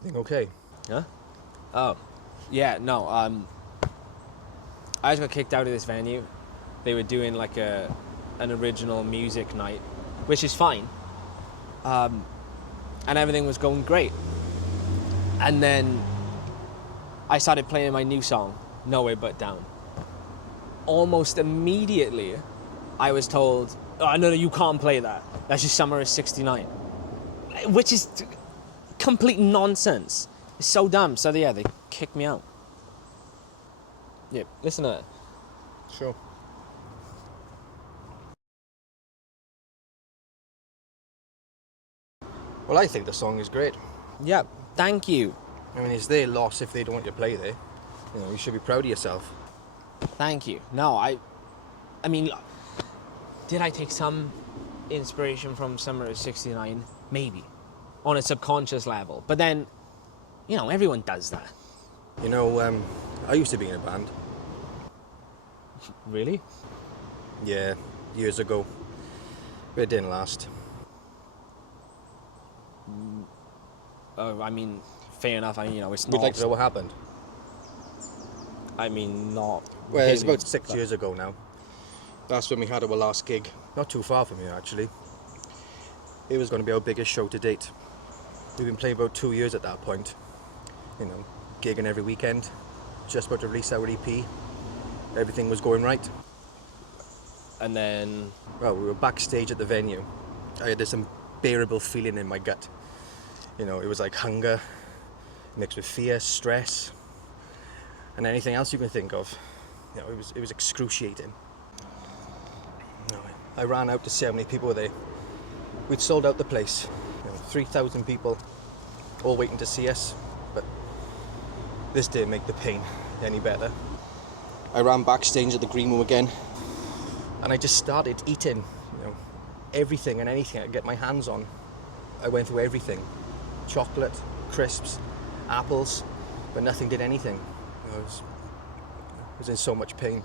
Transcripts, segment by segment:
Everything okay? Huh? Oh. Yeah, no, I just got kicked out of this venue. They were doing like an original music night, which is fine. And everything was going great. And then I started playing my new song, Nowhere But Down. Almost immediately, I was told, oh, no, you can't play that. That's just Summer of 69. Which is complete nonsense. It's so dumb. So, yeah, they kicked me out. Yeah, listen to that. Sure. Well, I think the song is great. Yeah, thank you. I mean, it's their loss if they don't want you to play there. You know, you should be proud of yourself. Thank you. No, I mean, did I take some inspiration from Summer of 69? Maybe. On a subconscious level. But then, you know, everyone does that. You know, I used to be in a band. Really? Yeah, years ago. But it didn't last. I mean, fair enough. I mean, you know, it's not... We'd like to know what happened. I mean, not... Well, it's really, about 6 years ago now. That's when we had our last gig. Not too far from here, actually. It was going to be our biggest show to date. We've been playing about 2 years at that point. You know, gigging every weekend. Just about to release our EP. Everything was going right. And then... Well, we were backstage at the venue. I had this unbearable feeling in my gut. You know, it was like hunger, mixed with fear, stress, and anything else you can think of. You know, it was excruciating. You know, I ran out to see how many people were there. We'd sold out the place. You know, 3,000 people, all waiting to see us. But this didn't make the pain any better. I ran backstage at the green room again, and I just started eating, you know, everything and anything I could get my hands on. I went through everything. Chocolate, crisps, apples, but nothing did anything. You know, I was in so much pain.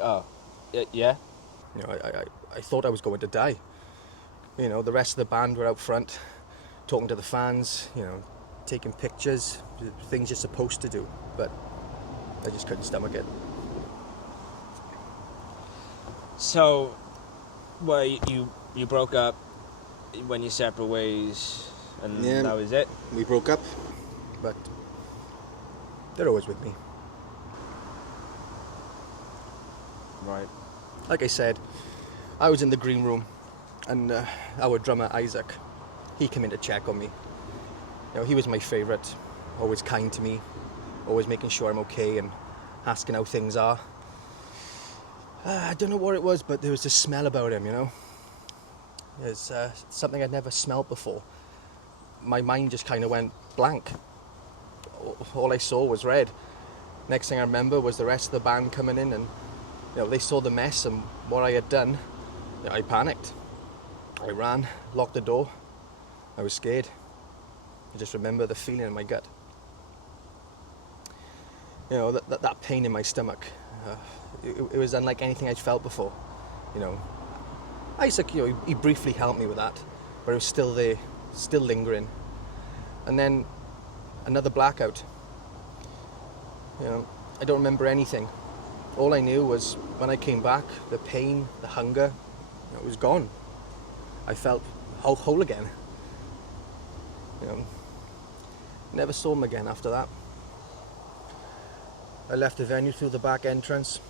Oh, yeah? You know, I thought I was going to die. You know, the rest of the band were out front, talking to the fans, you know, taking pictures, things you're supposed to do, but I just couldn't stomach it. So, well, you broke up, went your separate ways, and Yeah, that was it? We broke up, but they're always with me. Right. Like I said, I was in the green room, and our drummer Isaac, he came in to check on me. You know, he was my favourite, always kind to me, always making sure I'm okay and asking how things are. I don't know what it was, but there was this smell about him, you know. It's something I'd never smelled before. My mind just kind of went blank. All I saw was red. Next thing I remember was the rest of the band coming in, and you know, they saw the mess and what I had done. You know, I panicked. I ran, locked the door. I was scared. I just remember the feeling in my gut. You know, that pain in my stomach. It was unlike anything I'd felt before. You know, Isaac, you know, he briefly helped me with that, but it was still there, still lingering. And then another blackout. You know, I don't remember anything. All I knew was when I came back, the pain, the hunger, you know, it was gone. I felt whole again. You know, never saw him again after that. I left the venue through the back entrance.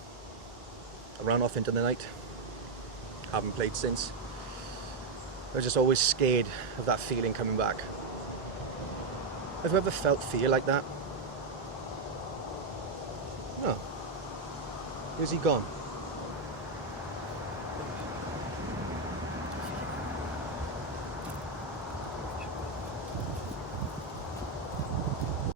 I ran off into the night. Haven't played since. I was just always scared of that feeling coming back. Have you ever felt fear like that? No. Where's he gone?